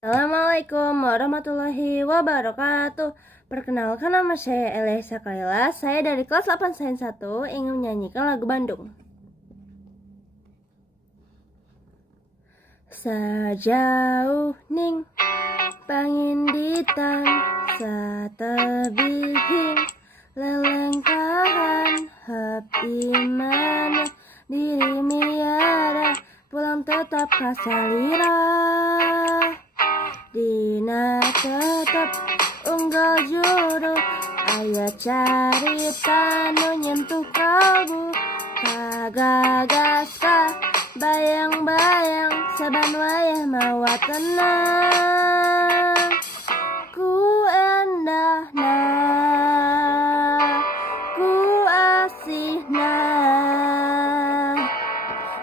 Assalamualaikum warahmatullahi wabarakatuh. Perkenalkan, nama saya Elisa Kaila. Saya dari kelas 8 Sains 1 ingin menyanyikan lagu Bandung. Sajauh ning panginditan satebihing lelengkahan hapi mana diri miara pulang tetap kasalira. Dina tetap unggal juru aya carita nu nyentuh kalbu kagagas ka bayang-bayang saban wayah mawa tenang ku endahna ku asihna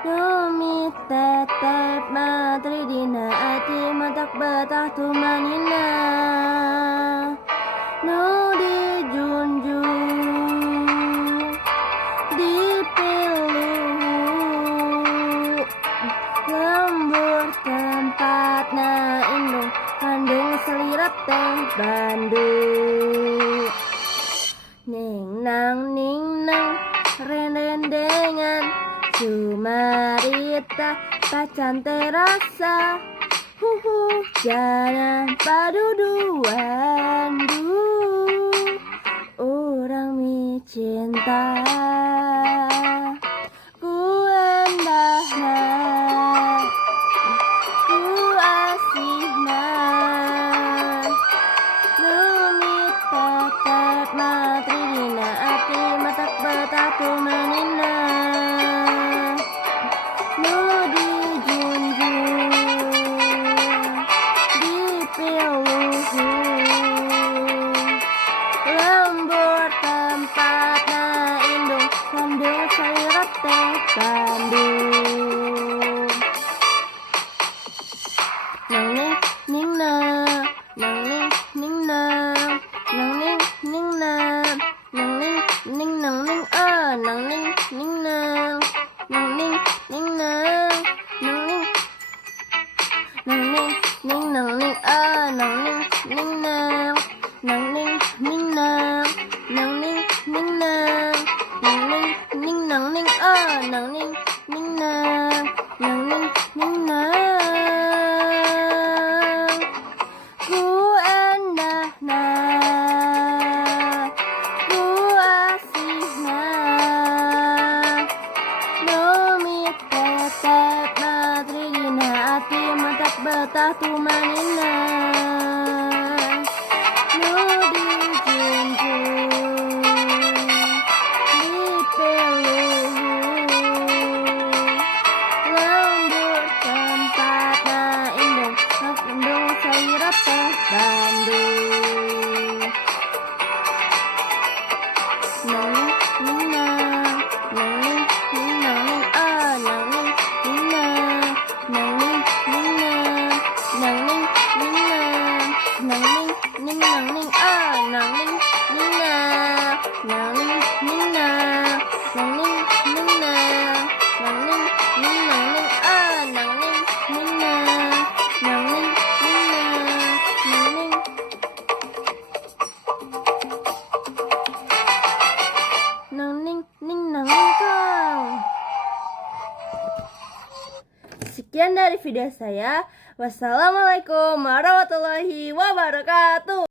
numi tetep matri dina ati matak betah tumanina nu dijunjung dipilu lembur tempatna indung kandung selirat teh Bandung ning nang rendengan cumarita pacan terasa jangan paduduan orang mi cinta ku endahna ku asihna lumit tetep matri dina ati matak betah tumanina nu dijunjung lembur tempatna indung kandung selirat teh Bandung nang ning nang ning nang ning nang nang ning nang ning nang ning nang ning nang ning nang ning nang ning nang ning nang ning nang nang ning nang ning nang ning nang ning nang ku endahna ku asihna lumit tetep matri dina ati matak betah tumanina nu dijunjung dipilu lembur tempatna indung kandung selirat teh Bandung nang ning nang nang ning nang ning nang nang ning nang nang ning nang ning nang ning nang ning nang nang ning nang nang ning nang nang ning nang nang ning nang nang ning nang kang. Sekian dari video saya. Wassalamualaikum warahmatullahi wabarakatuh.